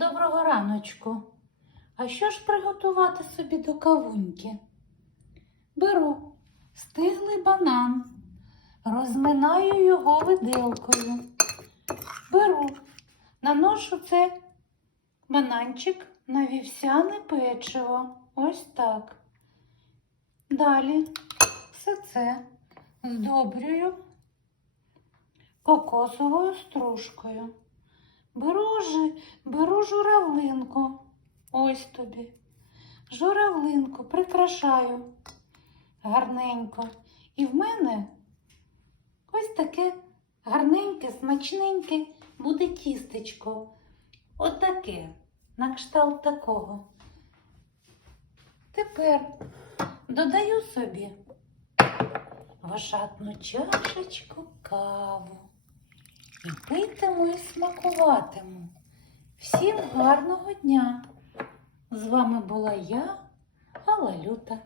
Доброго раночку. А що ж приготувати собі до кавуньки? Беру стиглий банан, розминаю його виделкою. Беру, наношу це бананчик на вівсяне печиво. Ось так. Далі все це здобрюю кокосовою стружкою. Беру, жи- беру журавлинку. Ось тобі. Журавлинку прикрашаю гарненько. І в мене ось таке гарненьке, смачненьке буде тістечко. Отаке, на кшталт такого. Тепер додаю собі вишатну чашечку каву. І питиму і смакуватиму. Всім гарного дня! З вами була я, Алла Люта.